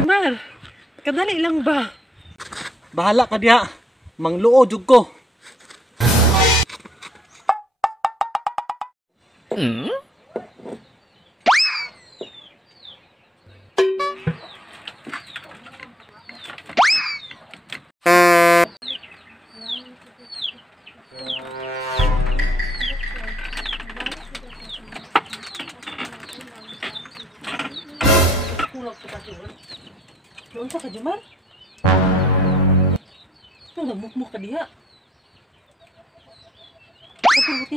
Jumar, kadali lang ba? Bahala ka diha. Mangluo jud ko. Unsa ka, Jumar? Ito, nagmukmuk ka diha. Kapag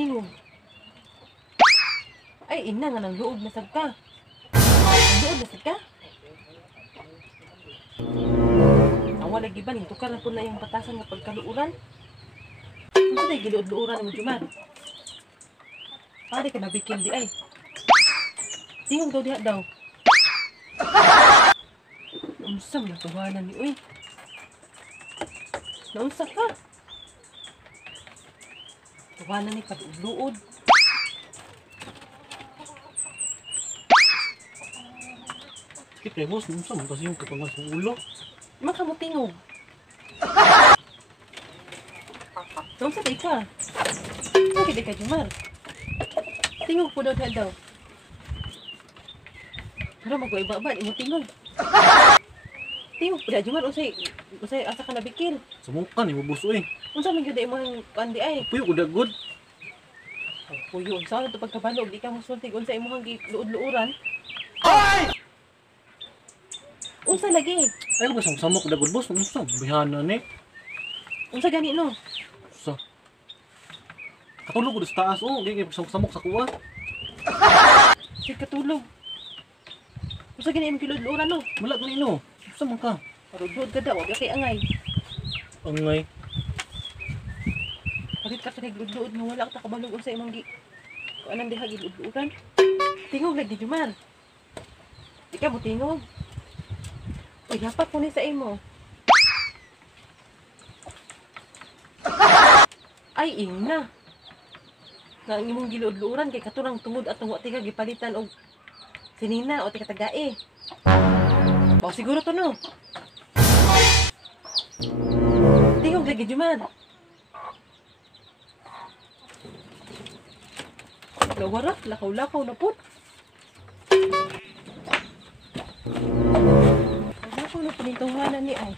ay, ina nga ng luod na sad ka. Ang luod na sad ka? Ang wala giban, hintukar na po na yung batasan ng pagkaluuran. Ano tayo giluod-luuran mo, Jumar? Pari ka nabikin di ay. Tingog daw diha daw. Unsam na tuwanan ni uy. Naunsa ka? Tuwanan ni pag-luod. Sakit kay boss, unsam kasi yung kapangas ng ulo. Maka mo tingog. Naunsa kay ka? Sakit di ka, Jumar. Tingog po daw daw. Pero mag-ibaba, imo tingog. Tingog po daw, Jumar. Usay asa ka nabikil. Sumukan, ibubuso eh. Unsa man gyud imo ang pandi ay? Puyo ko dagod. Puyo, unsa to pagkabalog, di ka mosultig unsa imong luod-luuran? Ay! Unsa lagi? Ay ko ba samok dagod boss? Unsa? Bihana ni. Unsa gani no? Sa. Katulog ko sa taas oh, di kay samok sa kuwa. Sig katulog. Unsa gani imong luod-luuran no? Wala ko nino. Unsa man ka? Parudod ka daw, kay angay. Angay. Bakit ka kay luod-luod nga wala ka kabalog unsa imong anang diha giluod-luuran? Tingog lagi, Jumar. Ikaw mo tingog. Uy, dapat ko ni sa imo. Ay, ina. Nga ang imong giluod-luuran kay katurang tungod at tungwa tika gipalitan og sinina o tika tagae. O siguro to no. Tingog lagi, Jumar. Lawara, lakaw-lakaw na put. Lakaw na pinintunghanan ni ay.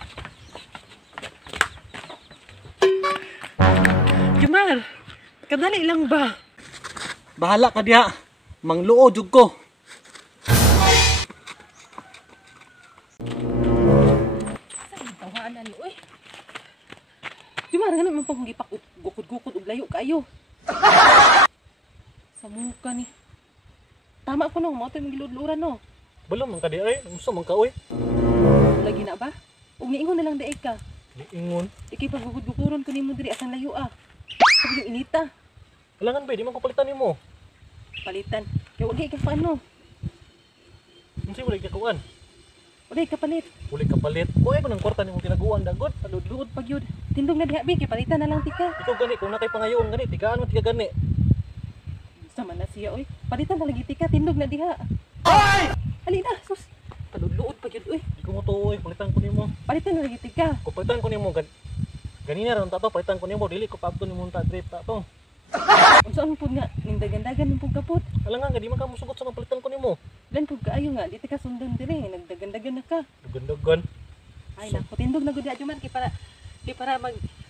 Jumar, kadali lang ba? Bahala ka diha. Mangluo jud ko. Saan tawanan ni uy? Jumar, ganun man pang gipak gukod-gukod og layo kayo. Sa muka ni. Tama ko no, mo to yung giludluran no. Bala man ka di ay, unsa man ka oy? Lagi na ba? Ug niingon na lang daig ka. Niingon. Ikay paggugudukuron ko nimo diri asan layo ah. Sabi yung inita. Kailangan ba di man ko palitan nimo? Palitan. Kaya wag ka paano? Unsa wala ka kuan? Wag ka palit. Uli ka palit. Oy ko nang kwarta nimo tinaguan dagod. Palud-luod pag yun. Tindog na diha, kay palitan na lang tika. Ikaw gani kung nakay pangayoon gani, tigaan mo tiga gani. Sama na siya, oy. Palitan na lagi tika, tindog na diha. Ay! Halina, sus. Palud-luod pag yun, oy. Di ko mo to oy, palitan ko nimo. Palitan na lagi tika. Kung palitan ko nimo ganina ron tato, palitan ko nimo dili ko paabto nimo ta drip ta to. Unsa pud nga, nindagan-dagan pud kapot. Alangan nga di man ka musugot sa palitan ko nimo. Lan pud kaayo nga, di tika sundan diri, nagdagan-dagan na ka. Dugan-dugan. Ay nako, tindog na gud Juman kay para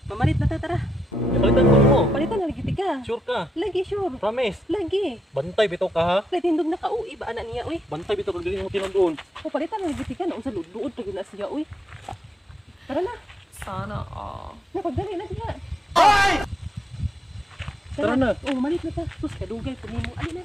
mamalit na ta tara. Di palitan ko nimo. Palitan na lagi tika. Sure ka? Lagi sure. Promise. Lagi. Bantay bitaw ka ha. Kay tindog na kauwi ba ana niya uy. Bantay bitaw kag dili mo tinudon. O palitan na lagi tika na unsa luod pag na siya uy. Tara na. Sana all. Napagdali na siya. Ay! Tara na. Oh, malit na ta. Sus kadugay pud nimo. Ali na.